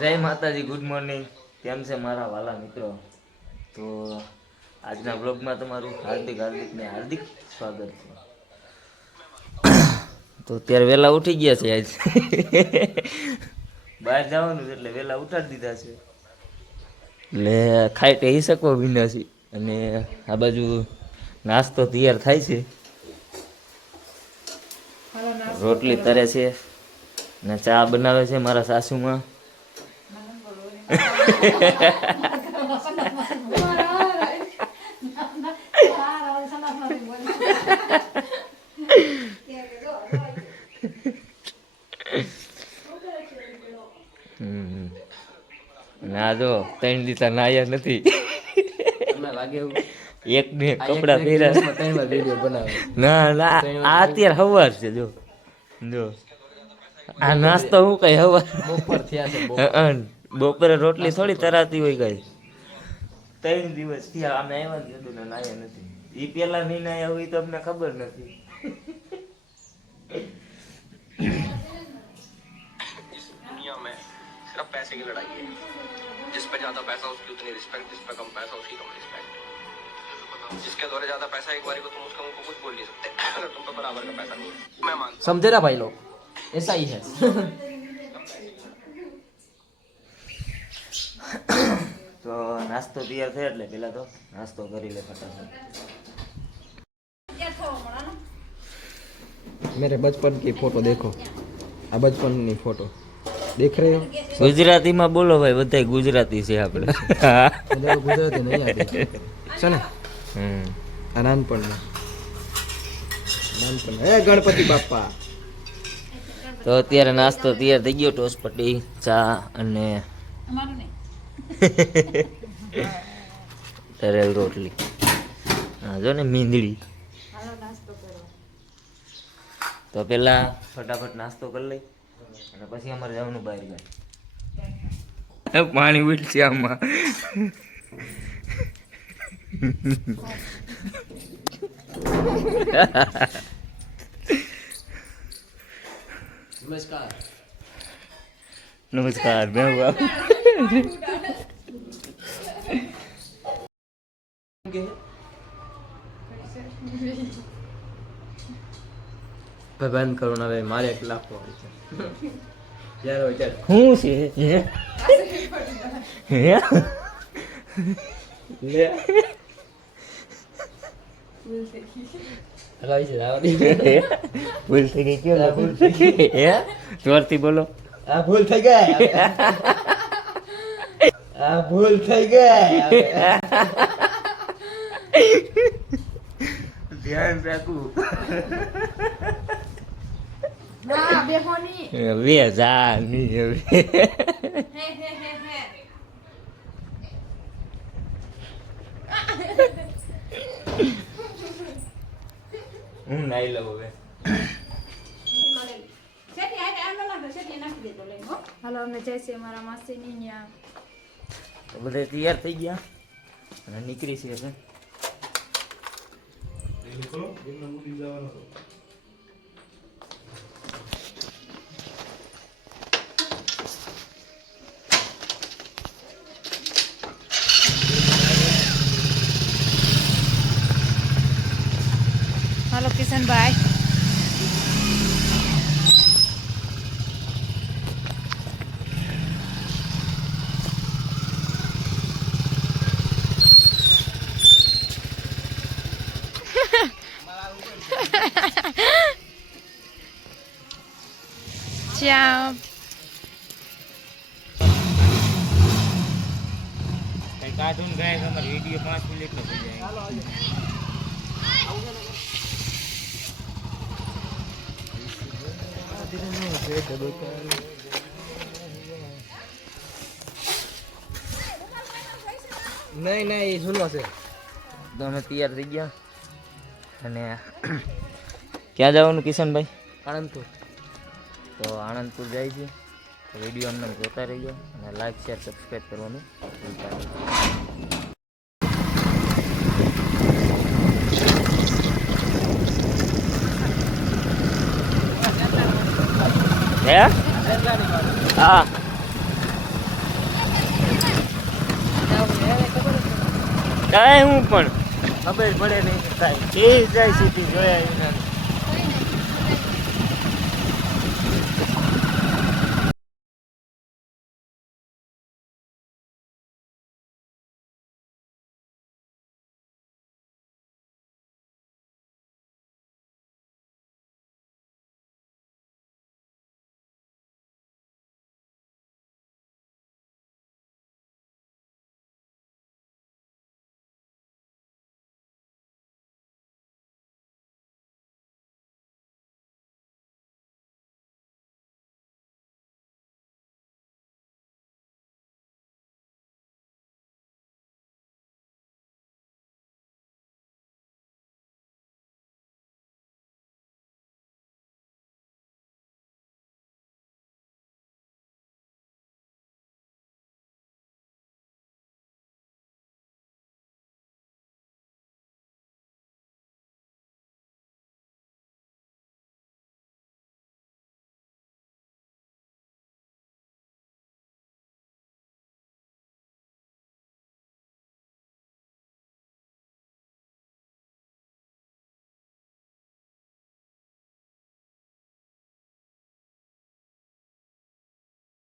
જય માતાજી, good morning. કેમ છે મારા વાલા મિત્રો? તો આજના બ્લોગમાં તમારું હાર્દિક હાર્દિક સ્વાગત છે. તો અત્યારે વહેલા ઉઠી ગયા છે. આજ બહાર જવાનું છે એટલે વહેલા ઉઠાડી દીધા છે. એટલે ખાઈ ટહી શકો વિનાશી. અને આ બાજુ નાસ્તો તૈયાર થાય છે. રોટલી તરે છે ને ચા બનાવે છે મારા સાસુમાં. ના જો 3 દીતા નાયા નથી. એક ને કપડા પહેર્યા. ના ના આ અત્યારે હવાર છે. જો જો આ નાસ્તો હું કઈ હવાર બપોર થયા છે. બપોરે રોટલી થોડી તરાતી હોય કઈ. 3 દિવસ થયા અમે આવ્યા કીધું ને નાયા નથી. એ પેલા નહીં નાયા હોય તો અમને ખબર નથી. दुनिया में सिर्फ पैसे की लड़ाई है. जिस पे ज्यादा पैसा उसकी उतनी रिस्पेक्ट, जिस पे कम पैसा उसकी कम रिस्पेक्ट. जिसके द्वारा ज्यादा पैसा एक बारी को तुम उसका मुंह को कुछ बोल नहीं सकते अगर तुम पे बराबर का पैसा नहीं है. मैं मानता समझे ना भाई लोग, ऐसा ही है. તો નાસ્તો તૈયાર થયો એટલે પેલા તો નાસ્તો કરી લે ફટાફટ. मेरे बचपन की फोटो देखो. आ बचपन की फोटो देख रहे हो? ગુજરાતીમાં બોલો ભાઈ, બધાય ગુજરાતી છે આપણે. मुझे गुजराती नहीं आती है ना. આ નાનપણ હે ગણપતિ બાપા. તો અત્યારે નાસ્તો તૈયાર થઈ ગયો. ટોસપટ્ટી, ચા અને તરેલ રોટલી. હા જો ને મીંદડી. તો પેલા ફટાફટ નાસ્તો કરી લઈ અને પછી અમારે જવાનું બહાર ગાય. પાણી ઉઠશે આમાં. नमस्कार. नमस्कार. मैं हुआ બંધ કરો ને હવે મારે 1 લાખ યાર વિચાર હું છે લે હલાવી છે આવા દે. ભૂલ થઈ ગઈ. કેમ ભૂલ થઈ ગઈ? હે જોરથી બોલો. આ ભૂલ થઈ ગઈ. આ ભૂલ થઈ ગઈ. ધ્યાન રાખવું. ના બેહોની હવે જા ની હવે હે હું નાઈ લઉં હવે. હાલો અમે જઈશું મારા માસીની ન્યા. તો બધા તૈયાર થઈ ગયા અને નીકળી છે હવે. હાલો કિશનભાઈ. Ciao. કાર્ટૂન ગાય તમારો વિડીયો 5 મિનિટનો થઈ જાય. નહીં નહીં એ જૂનો છે. તો અમે તૈયાર થઈ ગયા અને ક્યાં જવાનું કિશનભાઈ? આણંદપુર. તો આણંદપુર જાય છે. તો વિડીયો અમને જોતા રહીજો અને લાઈક શેર સબસ્ક્રાઈબ કરવાનું ભૂલતા નહીં. હે? હા કાંઈ હું પણ ખબર પડે નહીં કાંઈ કે જાય સીધી જોયા એના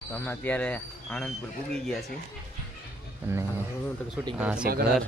તો અમે અત્યારે આણંદપુર પૂગી ગયા છીએ અને શૂટિંગ આ છે ઘર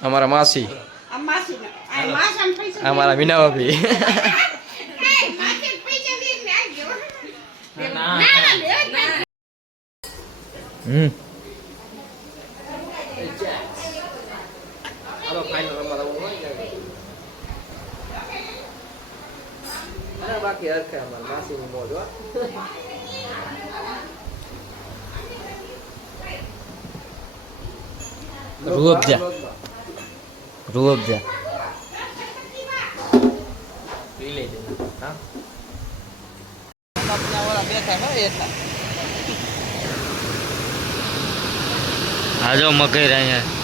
અમારા માસી અમારા મીના ભાભી બાકી હરખે અમારા માસીની મોજ હો રૂઅબજા રૂઅબજા પી લેજે હા આ જો મગર અહીંયા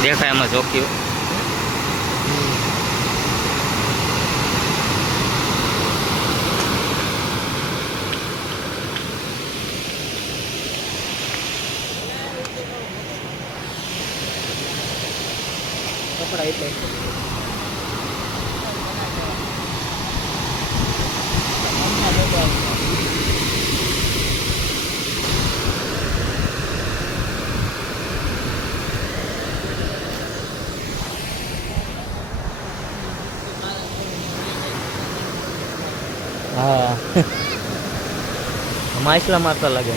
દેખાય એમાં ચોખ્ખી કપડા એટલે હા માછલા મારતા લાગે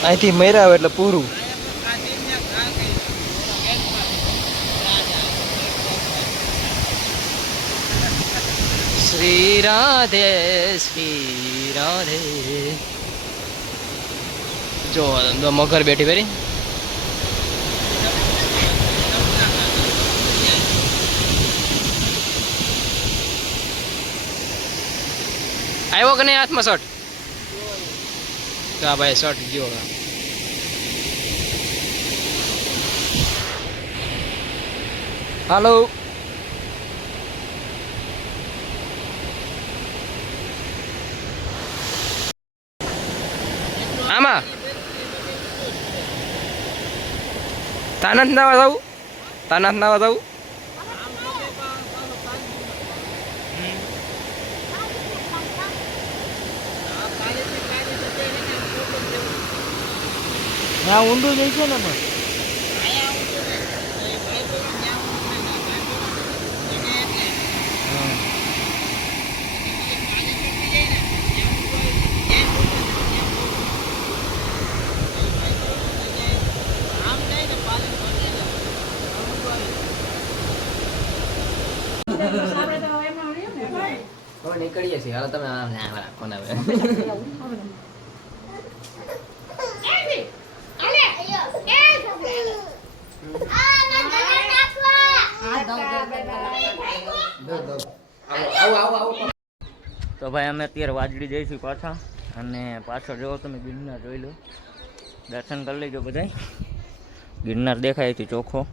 અહીંથી મર્યા આવે એટલે પૂરું શ્રી રાધે જો મગર બેઠી બેરી આવ્યો કે નહીં હાથમાં શર્ટ હા ભાઈ શર્ટ ગયો હાલો આમાં તાનાથ નાવા જવું તાનાથ નાવા જવું હા ઊંડું જાય છે ને પણ હવે નીકળીએ છીએ હાલો તમે કોને તો ભાઈ અમે અત્યારે વાજડી જઈશું પાછા અને પાછળ જોવો તમે ગિરનાર જોઈ લો દર્શન કરી લેજો બધાય ગિરનાર દેખાય છે ચોખ્ખો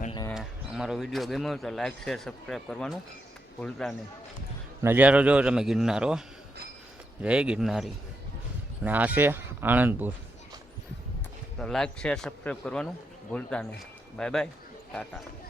અને અમારો વિડીયો ગમ્યો હોય તો લાઈક શેર સબસ્ક્રાઈબ કરવાનું ભૂલતા નહીં નજારો જોવો તમે ગિરનારો જય ગિરનારી ને આ છે આણંદપુર તો લાઈક શેર સબસ્ક્રાઈબ કરવાનું ભૂલતા નહીં બાય બાય ટાટા